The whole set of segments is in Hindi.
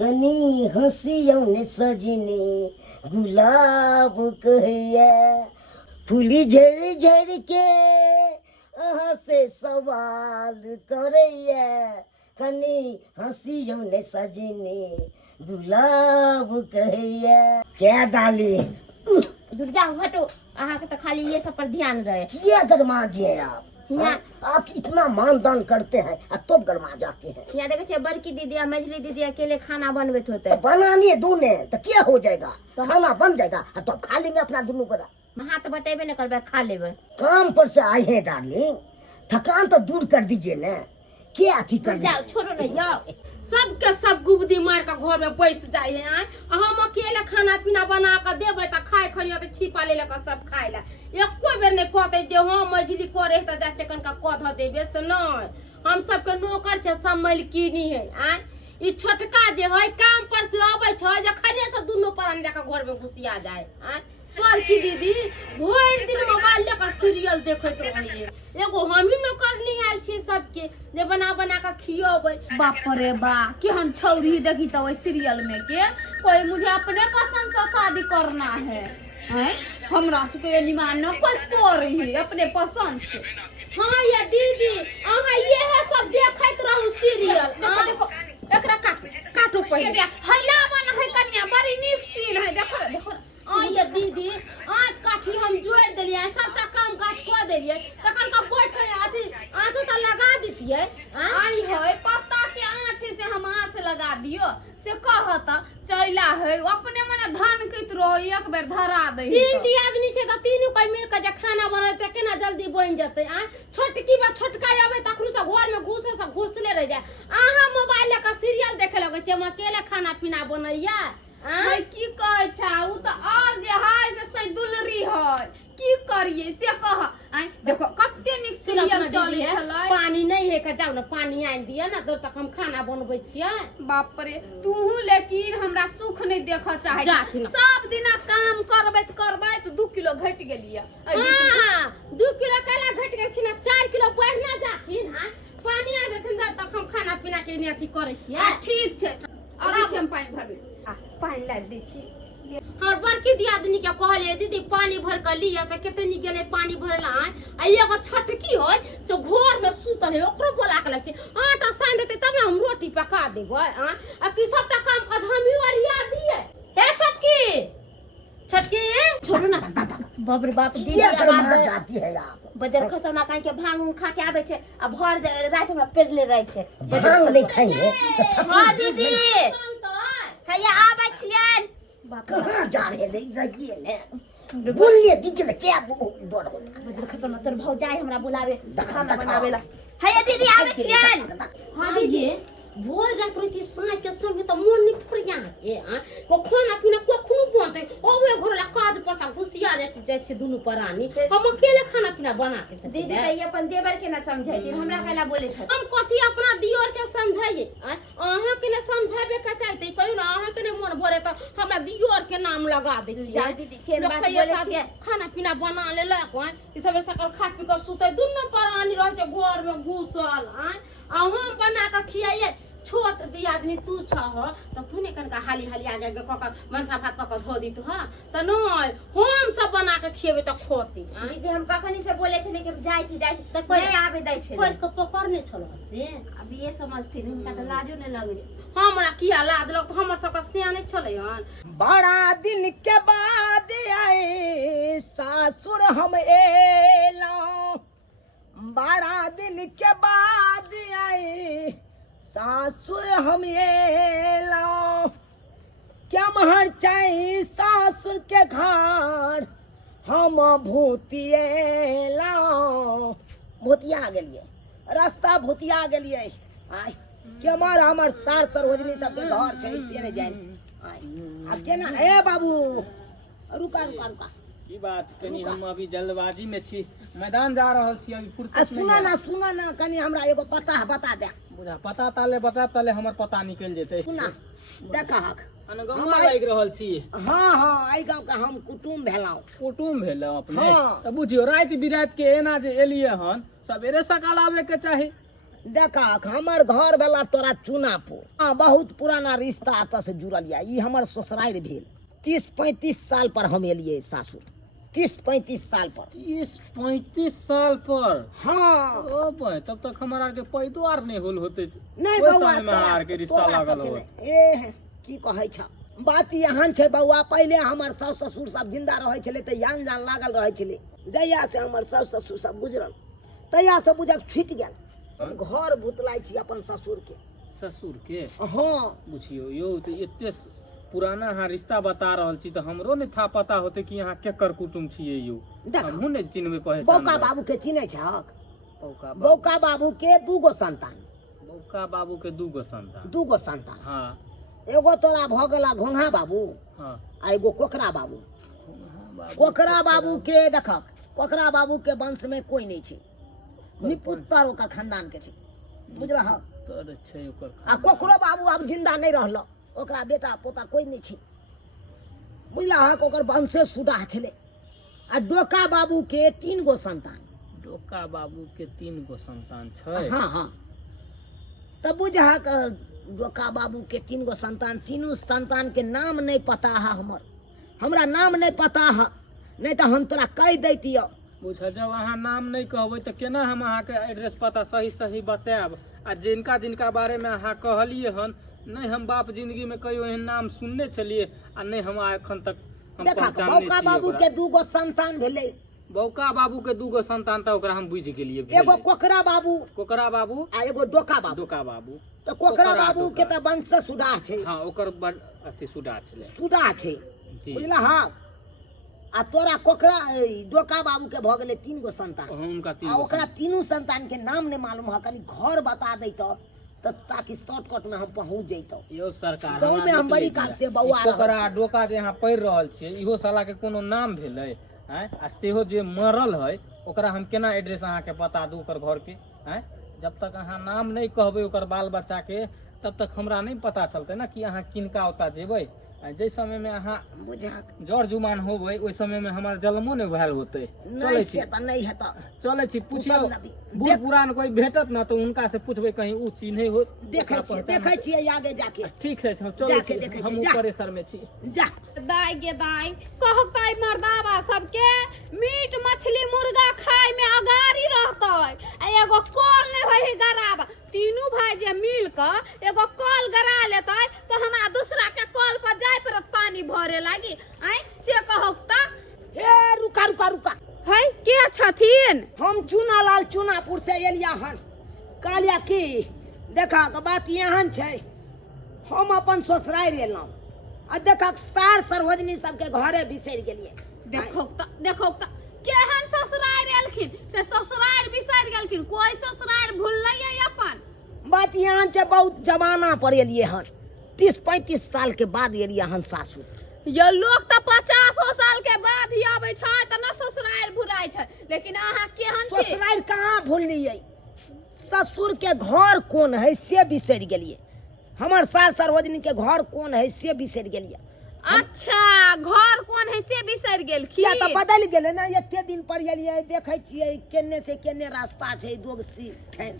कनी हंसियों ने सजने गुलाब कहिया फूली झड़ झड़ के अहाँ से सवाल करैया कनी हंसियों ने सजने गुलाब कहिया क्या डाली दूर जाओ हटो अहाँ के तो खाली ये सब पर ध्यान रहे क्या गरमा दिए आप यहाँ आप इतना मानदान करते हैं और तब गरमा जाते हैं। यहाँ देखे बड़की दीदी और मझली दीदी अकेले खाना बनवे होते तो बनानी दूने तो क्या हो जाएगा तो खाना बन जाएगा तो खा लेंगे अपना दोनों बड़ा हाथ बटेबे न करबे खा लेबे काम पर से आए हैं डार्लिंग थकान तो दूर कर दीजिए ना क्या अथी कर जाओ छोड़ो न जाओ सबके सब गुबदी मार के घर में बैस जाए हैं हम अकेले खाना पीना बना के देवे तो खाए खनिया तो छिपा ले लेकर सब खाए ला एको बेर नहीं कहते जे हाँ मझली करे तो जा चिकन का कह देवे से नहीं हम सबके नौकर छे सब मलकिनी है आ ई छोटका जे है काम पर से आवे छे जखने से दुनो प्राण जाकर घर में घुसिया जाए आ बड़की दीदी भर दिन मोबाइल लेकर सीरियल देखत रहिए एगो हम ही नौकर नहीं आयल छी सबके जे बना बना के खियोबै बाप रे बा केहन छौरी देखी तो वही सीरियल में के कोई मुझे अपने पसंद से शादी करना है हैं हमरा सुके निमान न कोई कोरी है अपने पसंद से हाँ ये दीदी अहाँ ये है सब देखत रहू सीरियल देखो एकरा काटो पहिले हैला बन है कन्या बड़ी नीक सीन है देखो देखो ये दीदी आज काठी हम जोड़ दिलिए सबटा काम काज कऽ देलिए तखन का बैठ के अथी आँच तो लगा दीतिए आई है पत्ता के आँच से हम आँच लगा दियो से कहता चैला है अपने मने धान कइत रहो एक बेर धरा दे तीन दियादनी छै त तीनू कोई मिल के जे खाना बनते केना जल्दी बन जते आ छोटकी बा छोटका आवे तखनु से घर में घुसे सब घुसले रह जाए अहाँ मोबाइल का सीरियल देखे लगे छै हम अकेले खाना पीना बनैया है की कहे छा उ त और जे है से सैदुलरी है की करिए से कह आई देखो कते निक सीरियल चले छलै पानी नहीं है के जाओ ना पानी आन दिया ना तब तक हम खाना बनबै छियै बाप रे तू लेकिन हमरा सुख नहीं देख चाहे सब दिना काम करबे तो 2 किलो घट गेलिए हां 2 किलो काला घट गेलखिन 4 किलो बढ़ना जाथिन हां पानी आ देथिन तब हम खाना पीना के नहीं अथी करै छियै ठीक छै अभी हम पानी भरबे पानी ला दी छी और बड़की दियादनी के कहलिए दीदी पानी भर के लिया त केतनी गेले पानी भरला आ एगो छोटकी होय जो घर में सुतल है ओकरो बोला के लगे आटा सान देते तब ना हम रोटी पका देबै आ कि सबटा काम कद हम ही ओरिया दिए हे छोटकी छोड़ो ना बाप रे बाप दीदी क्या गरमा आवाज जाती है आप बजर खसौना काहे के भांग उंग खा के आवे छे आ भर रात हमरा पेटले रहे छे भांग नहीं खाएंगे हां दीदी हैया आबै छियन कहाँ जा रहे रहिए ने बोलिए दीजिए ना क्या बोल बजर खसौना तोर भौजाई हमरा बुलावे खाना बनावे ला हैया दीदी आबै छियन हां दीदी भोर रात रोटी साँझ के संगे त मन नहीं फरिया के को खाना पीना कखनो बनते ओवे घर ला काज परसा घुसिया जाय छै दुनु परानी हम अकेले खाना पीना बना के दीदी कहिए अपन देवर के ना समझाई हमरा कहला बोले छ हम कथी अपना दियोर के समझाइए अहाँ के ने समझाबे का चाहते कहियो ना अहाँ के ने मन भरे त हमरा दियोर के नाम लगा दे जा दीदी के बात बोले छिए खाना पीना बना लेलक ई सब सकल खा पी के सुते दुनु परानी रह छै घर में घुसल हम बना के खियाइए छोट दियादनी तू छह त तू ने कनका हाली हाली आगे कक मनसा भात पक धो दी तू हां त नहीं हम सब बना के खिएबे त खोती दीदी हम कखनी से बोले छले कि जाई छी त कोई आबे दै छै कोई इसको पकड़ने छलो से अब ये समझती नहीं का लाजो ने लगे हमरा किया लाद लग हमर सब का सियाने छले हन बड़ा दिन के बाद आए सासुर हम एला बड़ा दिन के बाद आए सासुर हम एला क्या महर चाहिए सासुर के घर हम भूतिएला भूतिया गेलिए रास्ता भूतिया गेलिए आय के मार हमर सार सरोजनी सब के घर छै से ने जाय आय अब केना ए बाबू रुका रुका रुका की बात कनी हम अभी जल्दबाजी में छी मैदान जा रहल छी अभी फुर्सत में सुना ना कनी हमरा एगो पता बता दे बुझा पता ताले हमर पता निकल जेतै सुना देखा हक अनगमा लाग रहल छी हां आई गांव का हम कुटुम भेलौ कुटुम भेलौ अपने हाँ। त बुझियो रात बिरात के एना जे एलिए हन सवेरे सकाल आवे के चाही देखा हमर घर वाला तोरा चुनापुर हाँ बहुत पुराना रिश्ता आता से जुड़ल या ई हमर ससुराल भेल 30-35 साल पर हम एलिए सासुर 30-35 साल पर 30-35 साल पर हाँ ओ भाई तब तक हमारा के पैदो आर नहीं होल होते नहीं ओइ बउआ समय में आर के रिश्ता तोरा लागल सबके हो नहीं। ए की कहै छ बात यहाँ छै बउआ पहले हमर सास ससुर सब जिंदा रहै छले त जान जान लागल रहै छले जहिया से हमर सास ससुर सब गुजरल तहिया से बुझक छुटि गेल घर भुतलाई छी अपन ससुर के ससुर के हाँ बुझियो यो तो एते पुराना हाँ रिश्ता बता रहल छी तो हमरो नहीं था पता होते कि यहाँ केकर कुटुम छियै यो देख हमहू नहीं चिन्हबे पहचान बौका बाबू के चिन्है छक बौका बौका बाबू के दूगो संतान बौका बाबू के दूगो संतान दूगो संतान हाँ एगो तोरा भ गेला घोंघा बाबू हाँ आ एगो कोकरा बाबू कोकरा बाबू के देखक कोकरा बाबू के वंश में कोई नहीं छै निपुत्तर ओकर खानदान के छै बुझलह तर छै ओकर आ कोकरो बाबू अब जिंदा नहीं रहल ओकरा बेटा पोता कोई नहीं छै बुझलह ओकर वंशे सुडाह छले आ डोका बाबू के 3 गो संतान डोका बाबू के 3 गो संतान छै हाँ हाँ तब बुझा डोका बाबू के 3 गो संतान तीनों संतान के नाम नहीं पता है हमरा नाम नहीं पता है नहीं तो हम तोरा कह दैतियो बुझ जब अहाँ नाम नहीं कहबै तो केना हम अहाँ के एड्रेस पता सही सही बताएब आ जिनका जिनका बारे में अहाँ कहलिए हन नहीं हम बाप जिंदगी में कहियो एहन नाम सुनने छलिए आ नहीं हम एखन तक हम देखा पहचानने बौका छियै बाबू ओकरा। के 2 गो संतान भेले बौका बाबू के 2 गो संतान था ओकरा हम बुझ गेलिए एगो कोकरा बाबू कोकरा बाबू आ एगो डोका बाबू डोका बाबू तो कोकरा बाबू के डोका। तो वंश से सुडा छै हाँ ओकर बड़ अथी सुडा छले सुडा छै जी बुझला हाँ आ तोरा कोकरा डोका बाबू के भ गेले 3 गो संतान उनका आ ओकरा तीनों संतान के नाम नहीं मालूम है कनी घर बता दैतो तो ताकि शॉर्टकट में हम पहुंच जैतो यो सरकार गाँव में हम बड़ी काल से बौआ रहल ओकरा डोका जे यहाँ पढ़ रहल छियै इहो साला के कोनो नाम भेलै हैं आ सेहो जे मरल है ओकरा हम केना एड्रेस अहाँ के बता दू ओकर घर के हैं जब तक अहाँ नाम नहीं कहबै ओकर बाल बच्चा के तब तक हमरा नहीं पता चलते ना कि अहाँ किनका ओता जेबै जै समय में अहाँ बुझा जड़ जुमान होबै ओइ समय में हमार जन्मो नहीं भेल होते नहीं से तो नहीं है तो चले छी पूछियो सब नबी। बूढ़ पुरान कोई भेटत ना तो उनका से पूछबै कहीं ऊ चिन्हे हो देखे छियै आगे जाके ठीक है हम चले जाके छी देखै छी, हम जा। ऊपर सर में छी जा दाई गे दाई कहकै मर्दावा सबके मीट मछली मुर्गा खाए में अगारी रहतै आ एगो कॉल नहीं होई गराब तीनों भाई जे मिल के एगो कॉल गरा लेतै तो हमरा दूसरा के कॉल पर जाय पड़त पानी भरे लागी आई से कहक त ए रुका रुका रुका है के छथिन हम चुनालाल चुनापुर से एलिया हन कहलिया की देखा के बात यहाँ छै हम अपन ससुराल एलहुँ आ देखा सार सरवजनी सबके घरे बिसरि गेलिए देखो त केहन ससुराल एलखिन से ससुराल बिसर गेलखिन कोई ससुराल भूललै अपन बात यहाँ छै बहुत जमाना पर एलिए हन 30-35 साल के बाद एलिए हन सासुर ये लोग तो 50 साल के बाद ही आवे छै त न ससुराल भुलाय छै लेकिन अहाँ केहन छी ससुराल कहाँ भूललियै ससुर के घर कौन है से बिसरि गेलिए हमर सार सरवजनी के घर कौन है से बिसरि गेलिए अच्छा घर कौन है से बिसर गेल किया तो बदल गेले ना एते दिन पर एलिए देखे छियै केने से केने रास्ता छै दोगसी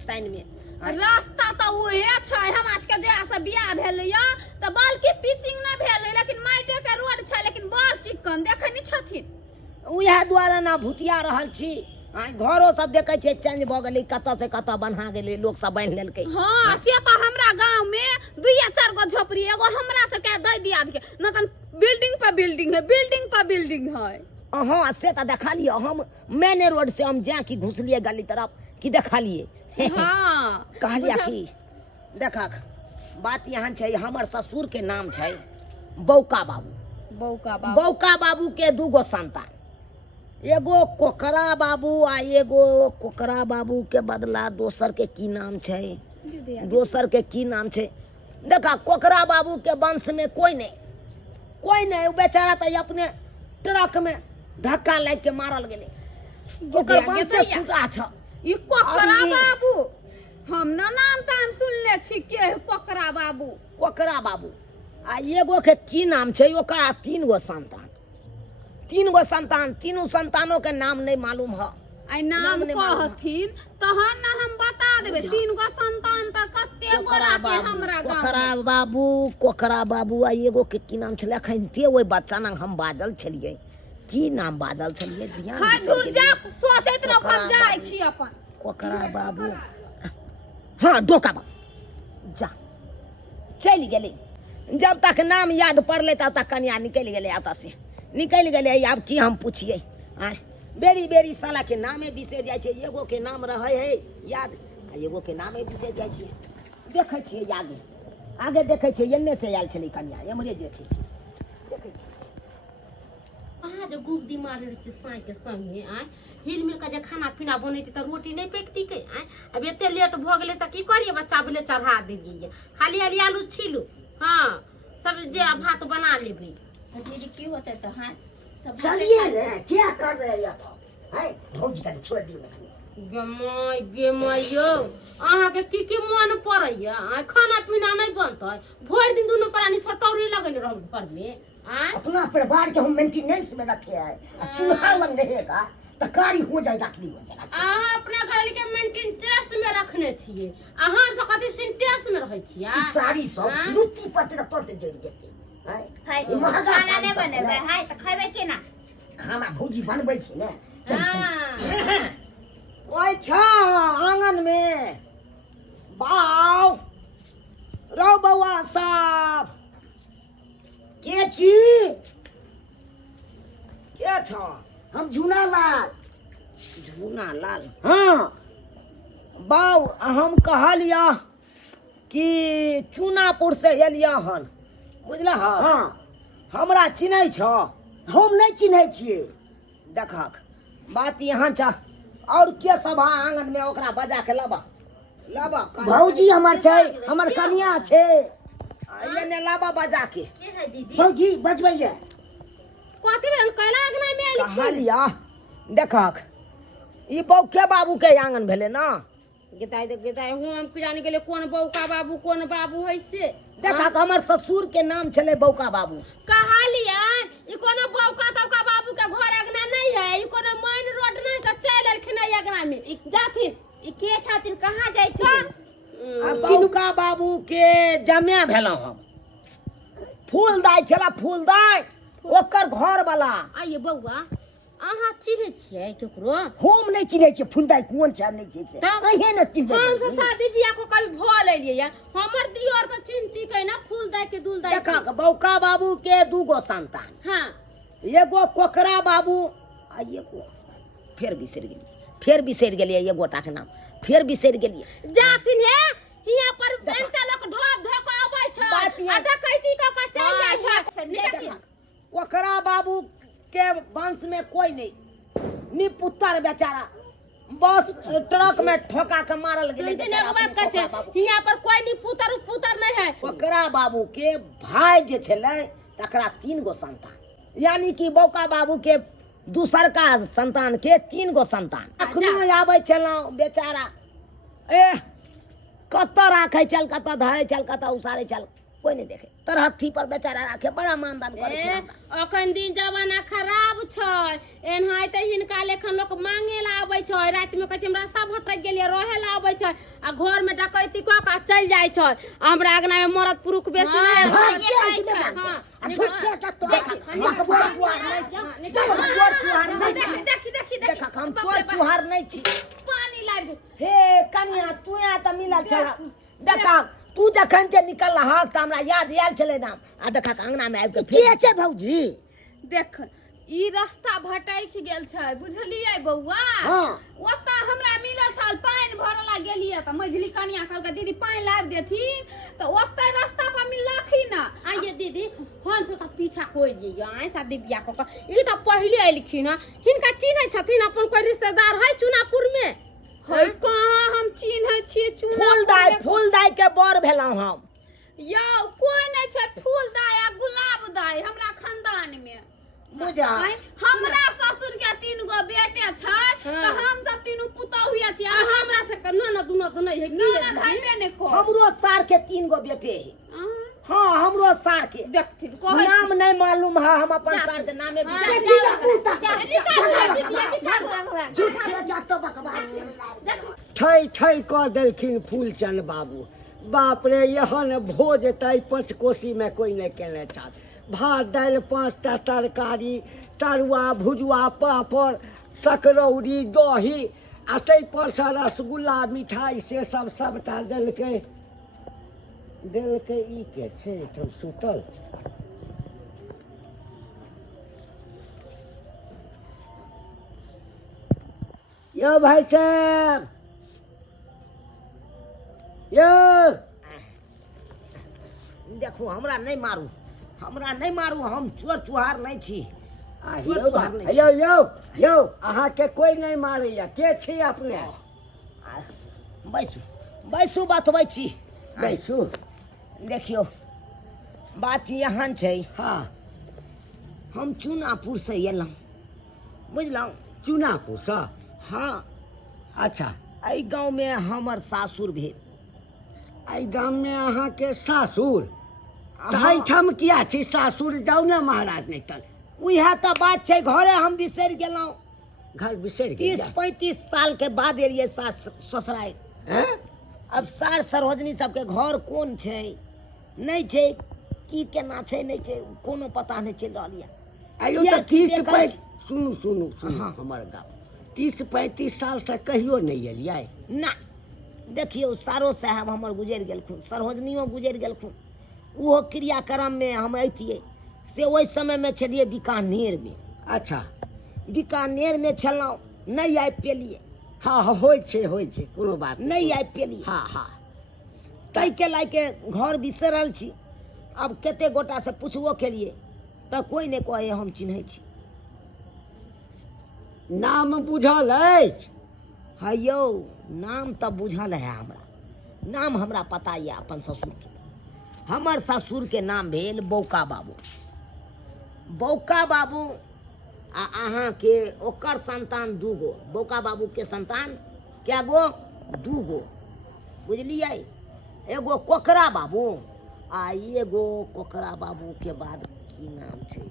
साइन में रास्ता तो उहे छै हम आज के जहाँ से बियाह भेलैया त बल्कि पिचिंग नहीं भेलै लेकिन माइटे के रोड छै लेकिन बड़ चिक्कन देखै नहीं छथिन उहे द्वारा ना भुतिया रहल छी घरो सब देखे छियै चेंज भ गेलै कतऽ से कतऽ बन्हा गेलै लोग सब बांधि लेलकै हाँ से तो हमरा गांव में 2-4 गो झोपड़ी एगो हमरा से के दे दिया के न त बिल्डिंग पे बिल्डिंग है हाँ से तो देखा लियो हम मेन रोड से हम जा की घुसलिए गली तरफ की देखा लिए हाँ कहलिया की देखा बात यहाँ छै हमर ससुर के नाम छै बौका बाबू बौका बाबू के 2 गो संतान एगो कोकरा बाबू आ एगो कोकरा बाबू के बदला दोसर के की नाम छै दोसर के की नाम छै देखा कोकरा बाबू के वंश में कोई नहीं वो बेचारा तो अपने ट्रक में धक्का लग के मारल गेले ओकर वंश से छूटा छ ई कोकरा अरे। बाबू हम न नाम ताम सुनले छी के कोकरा बाबू आ एगो के की नाम छै ओकरा 3 गो संतान तीनों संतानों के नाम नहीं मालूम है आई नाम कहथिन तहन ना हम बता देबे 3 गो संतान त कते गोरा के हमरा गांव कोकरा बाबू आ एगो के की नाम छले अखन ते ओइ बच्चा ना हम बाजल छलिए की नाम बाजल छलिए ध्यान हां दूर जा सोचैत रह हम जाय छी अपन कोकरा बाबू हाँ डोका बाबू जा चल गेले जब तक नाम याद पड़ले तब तक कन्या निकल गेले आता से निकल गेले अब की हम पूछिए आय बेरी बेरी साला के नामे बिसर जाय छै एगो के नाम रहे है याद आ एगो के नामे बिसर जाय छै देखै छियै आगे आगे देखै छियै एन्ने से आयल छलै कन्या एमरे देखै छियै देखै छियै अहाँ जे गुब्दी मारै छी साँझ के संगे आय हिल मिल के जे खाना पीना बनैती त रोटी नहीं पेकती के आय अब एते लेट भ गेलै त की करिए बच्चा बेले चढ़ा देलिए हाली हाली आलू छीलू हां सब जे भात बना लेबे दीदी की होते तो हाँ सब चलिए ले क्या कर रहे हैं तो है भौजी का छोड़ दिए गेमाय यो अहाँ के की मन पड़ैया आय खाना पीना नहीं बनतै भर दिन दुनू प्राणी सटौरी लगल रहब घर में आय अपना परिवार के हम मेंटेनेंस में रखे हैं चूल्हा लग रहेगा तो कारी हो जाएगा की हो जाएगा अहाँ अपना घर के मेंटेनेंस में रखने छिए अहाँ सब कथि सिंटेंस में रहै छियै ई सारी सब लुट्टी पड़ते तो तोते जड़ जेते है खाई महंगा खाना साड़ी नहीं सब बनेबे है। हाय तो खाइबे केना खाना भौजी बनबै छै ने चल हाँ। ओइ छा आंगन में बाव रौ बौआ साहब के छी के छ हम झूना लाल हाँ बाव हम कहलिया कि चूनापुर से एलिया हन बुझला हाँ हमरा चिन्है छ हम नहीं चिन्है छियै देखक बात यहाँ छ और के सब आंगन में ओकरा बजा के लबा भौजी हमर छै हमर कनिया छै एने लाबा बजा के के है दीदी भौजी बजबैया कथि भेल कैला अंगना में आइल कहलिया देखक ई बौके बाबू के आंगन भेले ना गेताई हम जाने के लिए कौन बौका बाबू कौन बाबू है से देखक हमर ससुर के नाम छले बौका बाबू कहलिया ई कोनो बौका तौका बाबू के घर अंगना नहीं है ई कोनो मेन रोड नहीं त चल एलखिन अंगना में जाथिन ई के छातिर कहां जाइथिन चिनुका बाबू के जमे भेलौ हम फूल दाई छला फूल दाई ओकर घर वाला आइए बौआ अहाँ चिन्है छियै केकरो हम नहीं चिन्है छियै फूल दाई कोन छै नहीं छै अहे न चिन्है हम से शादी बियाह को कभी भ लेलिए या हमर दियर त चिन्हती कै ना फूल दाई के दुल दाई देखक बौका बाबू के 2 गो संतान हां एगो कोकरा बाबू आ एगो फेर बिसर गेलिए एगो टा के नाम फेर बिसर गेलिए जाथिन है हिया पर बेंटा लोग ढोक ढोक आबै छै आ डकैती क के चल जाय छै कोकरा बाबू के वंश में कोई नहीं निपुत्र बेचारा बस ट्रक में ठोका के मारल गेले सुनते ने बात कहै छै हिया पर कोई नहीं पुत्र नहीं है कोकरा बाबू के भाई जे छले तकरा 3 गो संतान यानी कि बौका बाबू के दूसर का संतान के 3 गो संतान अखनो आबै छलौ बेचारा कत राखे चल कत धारे चल कत उसारे चल कोई नहीं देखे तरहथी पर बेचारा राखे बड़ा मानदान करे छै अखन दिन जमाना खराब छै एनाहिते हिनका लेखन लोक मांगे ला आबै छै रात में कहै छै हम रास्ता भटक गेलिए रहे ला आबै छै आ घर में डकैती क के चल जाय छै हमरा अंगना में मरद पुरुष बेसी नहीं हां छोटे का तो मकबूल चुहार नहीं छी चोर चुहार नहीं छी देख हम चोर चुहार नहीं छी पानी लाबी हे कनिया तू या त मिलल छला देखा तू जखन जे निकल रहा त हमरा याद आयल छले नाम आ देखा अंगना में आबि के के छै भौजी देख ई रास्ता भटक गेल छै बुझलियै बौआ हां ओता हमरा मिलल छल पानी भरला गेलिए त मझली कनिया कहल के दीदी पानी लाब देथिन त ओता रास्ता पर मिललखिन ना आइए दीदी हम से पीछा कोई जइयो आइ शादी बियाह क ई त पहिले एलखिन हिनका चिन्है छथिन अपन कोई रिश्तेदार है चुनापुर में है कहां हम चिन्है छियै फूल दाई के बर भेलौ हम यौ कोई नै छै फूल दाई आ गुलाब दाई हमरा खानदान में बुझा हमरा ससुर के 3 गो बेटे छै त हम सब तीनू पुतौहिया छी आ हमरा से न दुनो तो नहीं है न धइबे ने को हमरो सार के 3 गो बेटे है हाँ हमरो सार के देखथिन कहै नाम नहीं मालूम है, हम अपन जा। सार के नामे हाँ, बिसरि जा, गेलहुँ। ठै ठै कऽ देलखिन फूलचंद बाबू। बाप रे एहन भोज तै पंचकोशी में कोई नहीं केने छल। भात दालि 5टा तरकारी, तरुआ भुजुआ पापड़ सकरौरी दही आ ताहि पर से रसगुल्ला मिठाई से सब सबटा देलकै। ई के छै एहिठाम सुतल। यो भाई साहब, यो देखो हमरा नहीं मारू, हमरा नहीं मारू, हम चोर चुहार नहीं छी। चोर यो चुहार नहीं छी। यो यो यो अहाँ के कोई नहीं मारैया, के छी अपने? बैसू बैसू बतबै छी। बैसू। देखियो बात यहाँ छै, हाँ हम चुनापुर से एलहुँ, बुझलहुँ? चुनापुर से? हाँ अच्छा, एहि गाँव में हमर सासुर भेल। एहि गाम में अहाँ के सासुर? हाँ। एहिठाम किया छी सासुर? जाउ ने महाराज नहीं तल। उएह तऽ बात छै, घरे हम बिसरि गेलहुँ। घर बिसरि गेल? 30-35 साल के बाद एलियै सास ससुराल। हैं? अब सार सरोजनी सबके घर कोन छै नहीं छै, की केना छै नहीं छै, कोनो पता नहीं चलि रहल यऽ। आइयो किया तो 30 देखै पैंतीस छी- सुनू सुनू सुनू हाँ। हमर गाँव 30-35 साल से कहियो नहीं एलियै। ना देखियो सारो साहब हमर गुजरि गेलखुन, सरोजनियो गुजरि गेलखुन। ओहो क्रियाक्रम में हम अइतियै से ओहि समय में छलियै बीकानेर में। अच्छा, बीकानेर में छलहुँ, नहीं आबि पेलियै, हाँ हाँ होइ छै कोनो बात नहीं आबि पेलियै। हाँ हाँ। ताहि के लायके घर बिसरल छी। अब कते गोटा से पुछबो केलियै तऽ कोई नहि कहै हम चिन्है छी। नाम बुझल अछि? हाँ यौ नाम तऽ बुझल है हमरा, नाम हमरा पता यऽ अपन ससुर के। हमर ससुर के नाम भेल बौका बाबू। बौका बाबू आ अहाँ के ओकर संतान 2 गो। बौका बाबू के संतान क्या गो? 2 गो, बुझलियै? एगो कोकरा बाबू आ एगो कोकरा बाबू के बाद की नाम छै?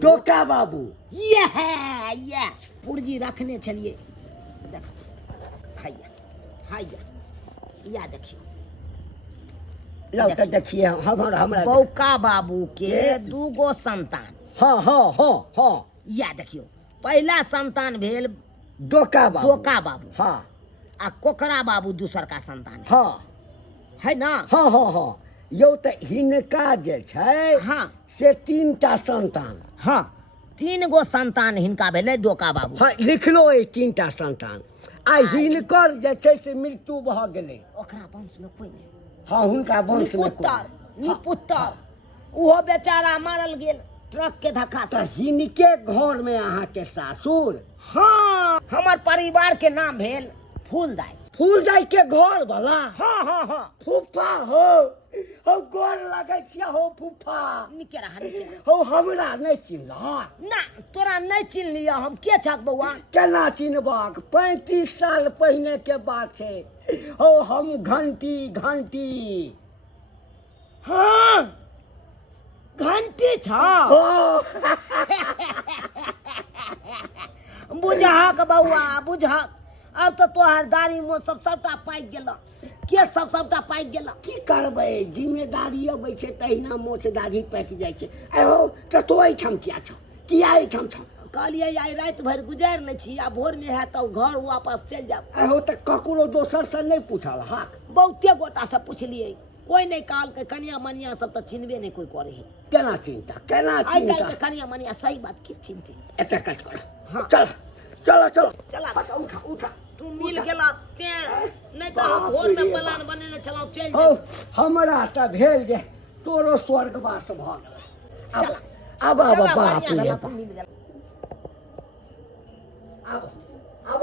डोका बाबू। ये पुर्जी रखने छलिए। देख हैया हैया या देखियो, लौ तऽ देखिए हमरा बौका बाबू के 2 गो संतान। हाँ हाँ हाँ हाँ। या देखियो, पहला संतान भेल डोका बाबू। डोका बाबू हाँ आ कोकरा बाबू दूसर का संतान हाँ है ना? हाँ हाँ हाँ। यौ तऽ हिनका जे छै हाँ से 3टा संतान। हाँ 3 गो संतान हिनका भेलै डोका बाबू। हाँ लिखलो अइ 3टा संतान। आ हिनकर जे छै से मृत्यु भऽ गेलै। ओकरा वंश में कोई नहीं, हाँ हुनका वंश में निपुत्तर ओहो बेचारा मारल गेल ट्रक के धक्का से। तऽ हिनके घर में अहाँ के सासुर? हाँ हमर परिवार के नाम भेल फूलदाई। फूलदाई के घर वाला? हाँ हाँ हाँ फूफा हो गोर लगै छियै हो फूफा। निके रहा निके रहा। हो हमरा नहीं चिन्हला? ना तोरा नहीं चिन्ह लिया हम के छक बउआ? केना चिन्हबाक? 35 साल पहिने के बात छै। हो हम घंटी। हाँ घंटी छ हो बुझहक बउआ बुझहक। अब तो तोहर दाढ़ी मुँह सबटा पाकि गेल, के सबटा पाकि गेल। की करबै, जिम्मेदारी अबै छै तहिना मोछ दाढ़ी पाकि जाइ छै। आहो तऽ तो एहिठाम किया छ? किया एहिठाम छ? कहलियै आइ राति भरि गुजारि लै छी, आ भोर में है तब घर वापस चलि जाब। आहो तऽ ककरो दोसर से नहीं पूछल? हाँ बहुते गोटा से पुछलियै, कोई नहीं कहलकै। कनिया मनिया सब तो चिन्हबे नहीं कोई करे है। केना चिन्हता? केना आइ काल्हि चिन्हता? के कनिया मनिया सही बात की चिन्हते? एते काज कर। हाँ। चल चलो चलो चला उठा उठा। तू मिल गेला ते, नहीं तो हम भोर में प्लान बनेने चलाओ चल हो जाए। हमरा तऽ भेल जे तोरो स्वर्गवास भऽ गेल। अब बाप रे बाप। अब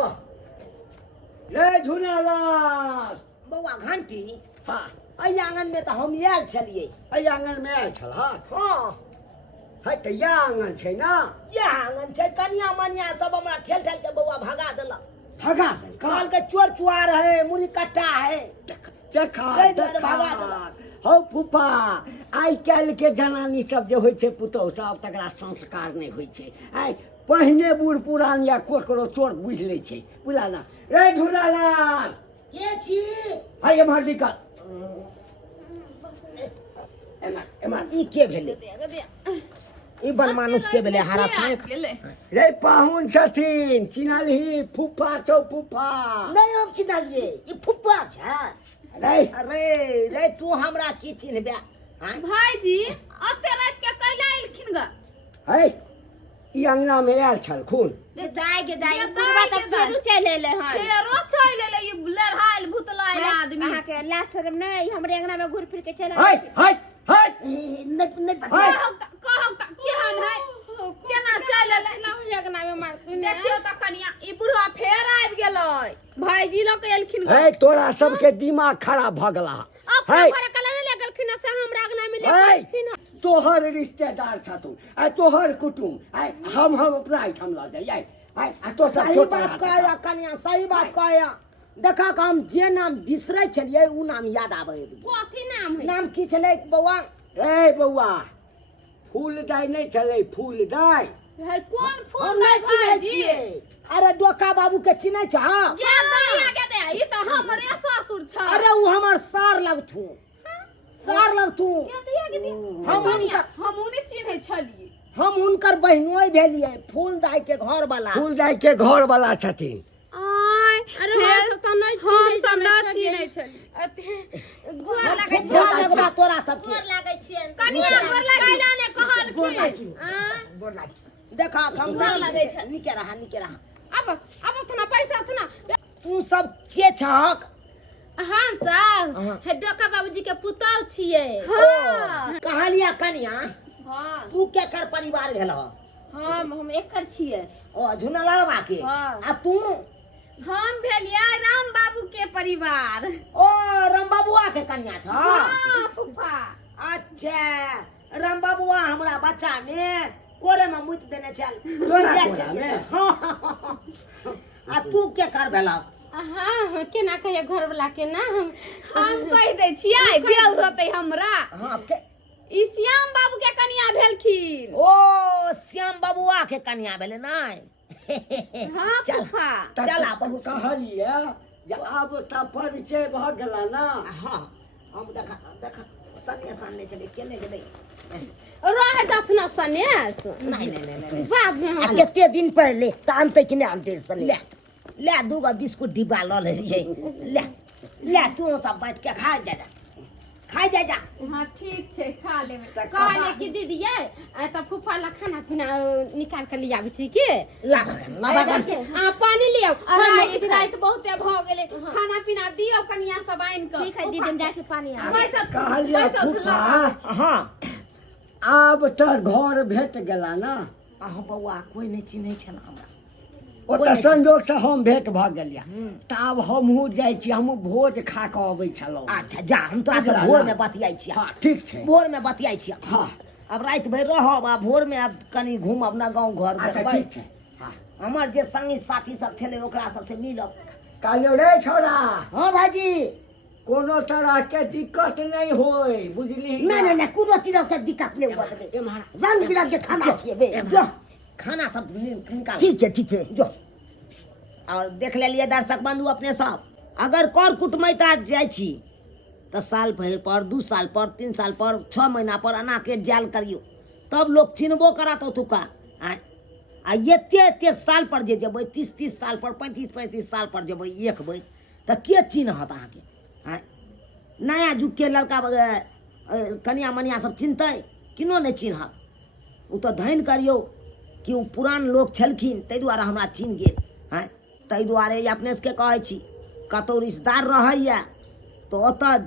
ले झुनालाल। बउआ घंटी हाँ एहि आंगन में तो हम आयल छलियै। एहि आंगन में आयल छल? हाँ है तऽ यह आंगन छै ना? ये आंगन छै। कनिया मनिया सब हमरा ठेल ठेल के बउआ भगा देलक। भगा देलका? कहल के चोर चुआर है, मुरी कट्टा है। देखा ताहि दुआरे भगा देलक। हौ फूफा आइ काल्हि के जनानी सब जे होइ छै पुतहु सब तकरा संस्कार नहि होइ छै आइ पहिने बूढ़ पुरान या ककरो चोर बुझि लै छै बुझल ना रे झूलालाल के छी हाय एम्हर निकल एम्हर ई के भेलै ई बनमानुष के भेलै हरा सांख रे पाहुन छथिन चिन्हलही फूफा छौ फूफा नहीं हम चिन्हलिए ई फुप्पा छै रे अरे रे तू हमरा की चिन्हबे हाँ भाईजी अते रात के कैला एलखिन ग है ई अंगना में आयल छलखुन दाई के दाई ये बुढ़वा दाई त के फेरू चल एले हन फेरो चल एले ई लड़हाइल भुतलाइल आदमी अहाँ के लाज शर्म नहीं हमरे अंगना में घुर फिर के चला है है है नहीं पता है कहौ त केहन है केना चल एले लगना में मार तू ने देखियो त कनिया ई बुढ़वा फेर आबि गेलै भाईजी लोग एलखिन ग है तोरा सबके दिमाग खराब भ गेला अपना है घर कला ले गेलखिन से हमरा अंगना में है लेखिन तोहर रिश्तेदार छथु आ तोहर कुटुम आइ हम अपना ठाम ल जाई आइ आ तो सब सही छोट बात कहया कन्या सही बात कहया देखा का हम जे नाम बिसरै छलिए उ नाम याद आबै कथी नाम है नाम की छलै बौआ रे बौआ फूल दाई नहीं चले फूल दाई है कोन फूल हम नहीं चिन्है छियै अरे डोका बाबू के चिन्है छ के दैया के दे ई त हमरे ससुर छ अरे उ हमर सार लगथु सार लगथु के दैया के दे हम हुनकर हम उन्हें चिन्है छलिए हम हुनकर बहिनोई भेलिए फूल दाई के घर वाला फूल दाई के घर वाला छथिन आय अरे हम सब तो नहीं हम सब चिन्है न छलिए। चिन्है छलिए गोर लागै खूब गोर लगबा तोरा सबके गोर लागै छियन कनिया गोर लागै ने गोर लागै कहलखिन छी। गोर लागै छी। देखा हम गोर लागै छै। निके रहा अब थना पैसा थना तू सब के छक हम सब हे डोका बाबूजी के पुतौह छियै हां कहलिया कन्या हां तू के कर परिवार भेल ह हम एकर छियै ओ झुना लड़वा के हाँ। आ तू हम भेलिया राम बाबू के परिवार ओ राम बाबुआ के कन्या छ हां फुफा अच्छा राम बाबुआ हमरा बच्चा में कोरे में मुइत देने चल तोरा ले कोरा चल। में? हाँ। आ तू के कर भेलक हाँ केना कहिए घर वाला के ना हम कह दै छियै देव रहतै हमरा हाँ के ई श्याम बाबू के कनिया भेलखिन ओ श्याम बाबुआ के कन्या भेले नाय हां चल फुफा चल आ बहुत कहलिए जे आब त परिचय भ गेला ना हाँ हम देखा सन्यास आनने चले केने गेलै रह दथना सन्यास नहीं नहीं नहीं नहीं बाद में आ हम केते दिन पहले त आनते कि नहीं आनते सन्यास ले दूगो बिस्कुट डिब्बा ल लेलिए ले तू सब बैठ के खा जा खा जा हां ठीक छै खा लेबै कहले कि दीदी ये त फुफा ला खाना पीना निकाल के लियाबै छी के ला आ पानी लियो रात रात बहुते भ गेलै खाना पीना दियो कनिया सब आइन के ठीक है दीदी हम जाके पानी आ कहलिए फूफा हाँ आब त घर भेट गेला ना अहाँ बौआ कोई नहीं चिन्है छल हमरा ओतऽ संजोग से हम भेंट भ गेलिया त आब हमहूँ जाइ छी हमहूँ भोज खा के अबै छलहुँ अच्छा जा हम तोरा से बुझला भोर ना? में बतियाई छियै हाँ ठीक छै भोर में बतियाई छियै हाँ अब रात भर रहब आ भोर में अब कनी घूमब ना गाँव घर अच्छा देखबै ठीक छै हाँ हमर जे संगी साथी सब छलै ओकरा सबसे मिलब कहलियौ रे छौड़ा हाँ भाईजी कोनो तरह के दिक्कत नहीं होय बुझली नहीं नहीं कोनो चीज के दिक्कत नहीं हुआ देबे रंग बिरंग के खाना खिएबे जो खाना सब निकाल ठीक है जो और देख लेलिए दर्शक बंधु अपने सब अगर कर कुटमैता जाइ छी तो साल भर पर 2 साल पर 3 साल पर 6 महीना पर अना के जाल करियो तब लोग चिन्हबो करत तुका आ एते साल पर जे जेबै 30 साल पर 35 साल पर जेबै एक बेर तऽ के चिन्हत अहाँके नया जुग के लड़का कनिया मनिया सब चिन्हतै किनो नहीं चिन्हत उ तो धैन करियो कि उ पुरान लोग छलखिन ताहि दुआरे हमरा चिन्ह गेल हैं ताहि दुआरे अपने के कहै छी कतौ रिश्तेदार रहैया तो ओतऽ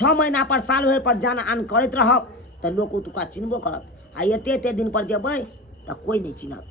6 महीना पर साल भर पर जान आन करैत रहब तऽ लोक ओतुका चिन्हबो करत आ एते दिन पर जेबै तऽ कोई नहीं चिन्हत